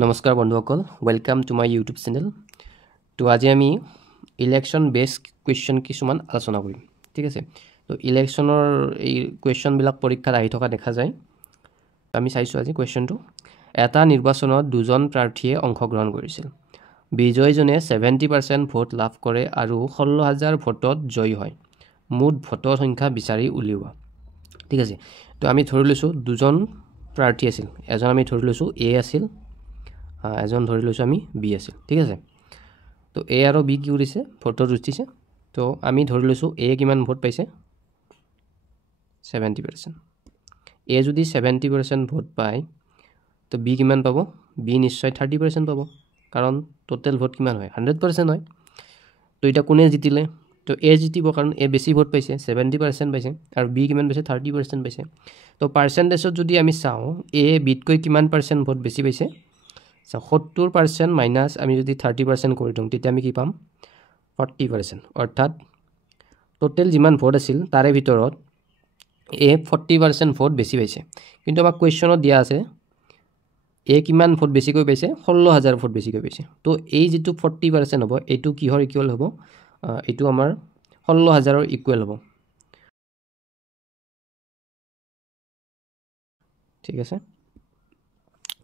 নমস্কাৰ বন্ধুসকল, welcome to my YouTube channel. তো আজি আমি ইলেকশ্যন বেসড কুৱেশ্যন কিছুমান আলোচনা কৰিম, ঠিক আছে। তো ইলেকশ্যনৰ এই কুৱেশ্যনবিলাক পৰীক্ষাত আহি থকা দেখা যায়। আমি চাইছোঁ আজি কুৱেশ্যনটো। এটা নিৰ্বাচনত দুজন প্ৰাৰ্থীয়ে অংশগ্ৰহণ কৰিছিল। বিজয়ীজনে 70% ভোট লাভ কৰে আৰু 16,000 ভোটত জয়ী হয়। মুঠ ভোটৰ সংখ্যা বিচাৰি উলিওৱা, ঠিক আছে। তো আমি ধৰি লৈছোঁ দুজন প্ৰাৰ্থী আছিল। এজন আমি ধৰি লৈছোঁ এ আছিল, এজন ধৰি লৈছোঁ আমি বি আছিল, ঠিক আছে। তো এ আৰু বি কি কৰিছে, ভোটত উঠিছে। তো আমি ধৰি লৈছোঁ এ কিমান ভোট পাইছে, 70%। এ যদি 70% ভোট পায়, তো বি কিমান পাব, বি নিশ্চয় 30% পাব, কাৰণ টোটেল ভোট কিমান হয়, 100% হয়। তো এতিয়া কোনে জিতিলে, তো এ জিতিব, কাৰণ এ বেছি ভোট পাইছে, 70% পাইছে, আৰু বি কিমান পাইছে, 30% পাইছে। তো পাৰ্চেণ্টেজত যদি আমি চাওঁ, এ বিতকৈ কিমান পাৰ্চেণ্ট ভোট বেছি পাইছে, 70% মাইনাছ আমি যদি 30% কৰি দিওঁ, তেতিয়া আমি কি পাম, 40%। অৰ্থাৎ টোটেল যিমান ভোট আছিল তাৰে ভিতৰত এ 40% ভোট বেছি পাইছে। কিন্তু আমাক কুৱেশ্যনত দিয়া আছে এ কিমান ভোট বেছিকৈ পাইছে, 16,000 ভোট বেছিকৈ পাইছে। তো এই যিটো 40% হ'ব, এইটো কিহৰ ইকুৱেল হ'ব, এইটো আমাৰ 16,000ৰ ইকুৱেল হ'ব, ঠিক আছে।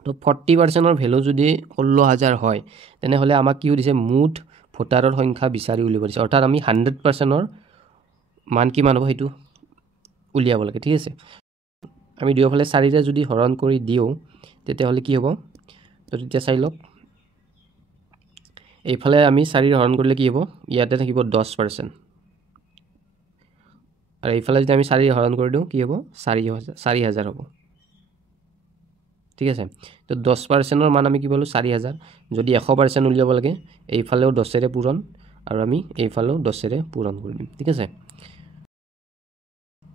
তো 40%ৰ ভেলু যদি 16,000 হয়, তেনেহ'লে আমাক কি দিছে, মুঠ ভোটাৰৰ সংখ্যা বিচাৰি উলিয়াব দিছে। অৰ্থাৎ আমি 100%ৰ মান কিমান হ'ব সেইটো উলিয়াব লাগে, ঠিক আছে। আমি দুয়োফালে 4ৰে যদি হৰণ কৰি দিওঁ, তেতিয়াহ'লে কি হ'ব, তো তেতিয়া চাই লওক। এইফালে আমি 4ৰে হৰণ কৰিলে কি হ'ব, ইয়াতে থাকিব 10%, আৰু এইফালে যদি আমি 4ৰে হৰণ কৰি দিওঁ কি হ'ব, 4,000 হ'ব, ঠিক আছে। তো 10%ৰ মান আমি কি পালোঁ, 4,000। যদি 100% উলিয়াব লাগে, এইফালেও 10ৰে পূৰণ, আৰু আমি এইফালেও 10ৰে পূৰণ কৰি দিম, ঠিক আছে।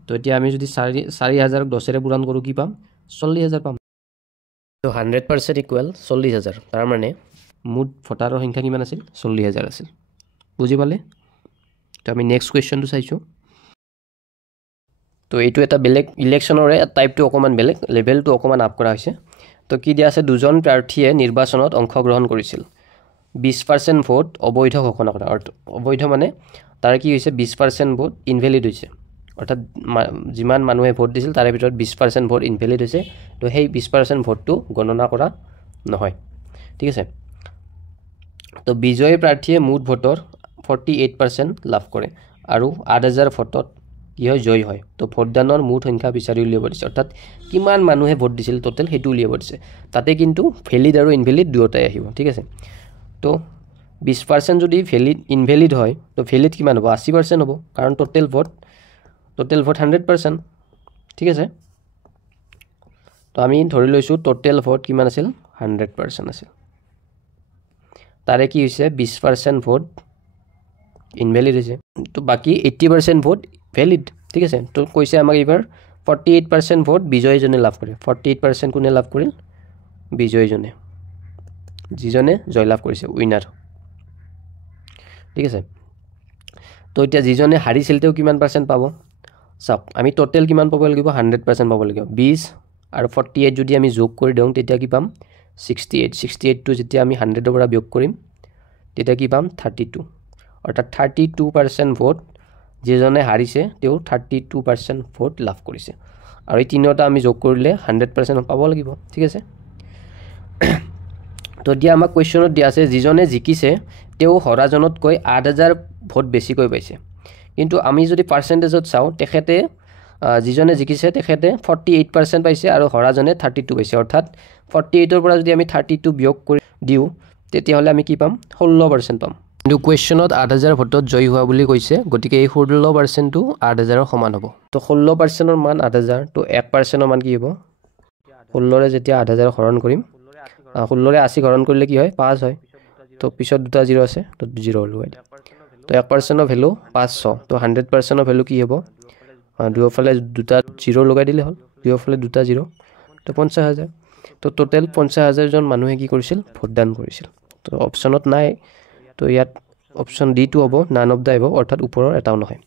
তো এতিয়া আমি যদি 4,000ক 10ৰে পূৰণ কৰোঁ, কি পাম, 40,000 পাম। তো 100% ইকুৱেল 40,000, তাৰমানে মুঠ ভোটাৰৰ সংখ্যা কিমান আছিল, 40,000 আছিল। বুজি পালে? তো আমি নেক্সট কুৱেশ্যনটো চাইছোঁ। তো এইটো এটা বেলেগ ইলেকশ্যনৰে টাইপটো অকণমান বেলেগ, লেভেলটো অকণমান আপ কৰা হৈছে। তো কি দিয়া আছে, দুজন প্ৰাৰ্থীয়ে নিৰ্বাচনত অংশগ্ৰহণ কৰিছিল। 20% ভোট অবৈধ ঘোষণা কৰা। অবৈধ মানে তাৰ কি হৈছে, 20% ভোট ইনভেলিড হৈছে। অৰ্থাৎ যিমান মানুহে ভোট দিছিল তাৰে ভিতৰত 20% ভোট ইনভেলিড হৈছে। তো সেই 20% ভোটটো গণনা কৰা নহয়, ঠিক আছে। তো বিজয়ী প্ৰাৰ্থীয়ে মুঠ ভোটৰ 48% লাভ কৰে আৰু 8,000 ভোটত কি হয়, জয়ী হয়। তো ভোটদানৰ মুঠ সংখ্যা বিচাৰি উলিয়াব দিছে। অৰ্থাৎ কিমান মানুহে ভোট দিছিল টোটেল, সেইটো উলিয়াব দিছে। তাতে কিন্তু ভেলিড আৰু ইনভেলিড দুয়োটাই আহিব, ঠিক আছে। তো 20% যদি ইনভেলিড হয়, তো ভেলিড কিমান হ'ব, 80% হ'ব, কাৰণ টোটেল ভোট 100%, ঠিক আছে। তো আমি ধৰি লৈছোঁ টোটেল ভোট কিমান আছিল, 100% আছিল। তাৰে কি হৈছে, 20% ভোট ইনভেলিড হৈছে, তো বাকী 80% ভোট ভেলিড, ঠিক আছে। তো কৈছে আমাক এইবাৰ 48% ভোট বিজয়ীজনে লাভ কৰে। 48% কোনে লাভ কৰিল, বিজয়ীজনে, যিজনে জয়লাভ কৰিছে, উইনাৰ, ঠিক আছে। তো এতিয়া যিজনে হাৰিছিল তেওঁ কিমান পাৰ্চেণ্ট পাব, চাওক আমি টোটেল কিমান পাব লাগিব, 100% পাব লাগিব। 20 আৰু 48 যদি আমি যোগ কৰি দিওঁ, তেতিয়া কি পাম, 68। 68টো যেতিয়া আমি 100ৰ পৰা বিয়োগ কৰিম, তেতিয়া কি পাম, 32। অৰ্থাৎ 32% ভোট যিজনে হাৰিছে তেওঁ 32% ভোট লাভ কৰিছে। আৰু এই তিনিওটা আমি যোগ কৰিলে 100% পাব লাগিব, ঠিক আছে। তো এতিয়া আমাক কুৱেশ্যনত দিয়া আছে, যিজনে জিকিছে তেওঁ হৰাজনতকৈ 8,000 ভোট বেছিকৈ পাইছে। কিন্তু আমি যদি পাৰ্চেণ্টেজত চাওঁ, তেখেতে যিজনে জিকিছে তেখেতে 48% পাইছে আৰু হৰাজনে 32 পাইছে। অৰ্থাৎ 48ৰ পৰা যদি আমি 32 বিয়োগ কৰি দিওঁ, তেতিয়াহ'লে আমি কি পাম, 16% পাম। কিন্তু কুৱেশ্যনত 8,000 ভোটত জয়ী হোৱা বুলি কৈছে, গতিকে এই 16%টো 8,000ৰ সমান হ'ব। তো 16%ৰ মান 8,000, তো 1%ৰ মান কি হ'ব, 16ৰে যেতিয়া 8,000 হৰণ কৰিম, 16ৰে 80 হৰণ কৰিলে কি হয়, 5 হয়। তো পিছত দুটা 0 আছে, তো 0 লগাই দিম। তো 1%ৰ ভেলু 500। তো 100%ৰ ভেলু কি হ'ব, দুয়োফালে দুটা 0 লগাই দিলে হ'ল, দুয়োফালে দুটা 0, তো 50,000। তো টোটেল 50,000জন মানুহে কি কৰিছিল, ভোটদান কৰিছিল। তো অপশ্যনত নাই, তো ইয়াত অপশ্যন ডিটো হ'ব, নান অফ দ্য এবভ, অৰ্থাৎ ওপৰৰ এটাও নহয়।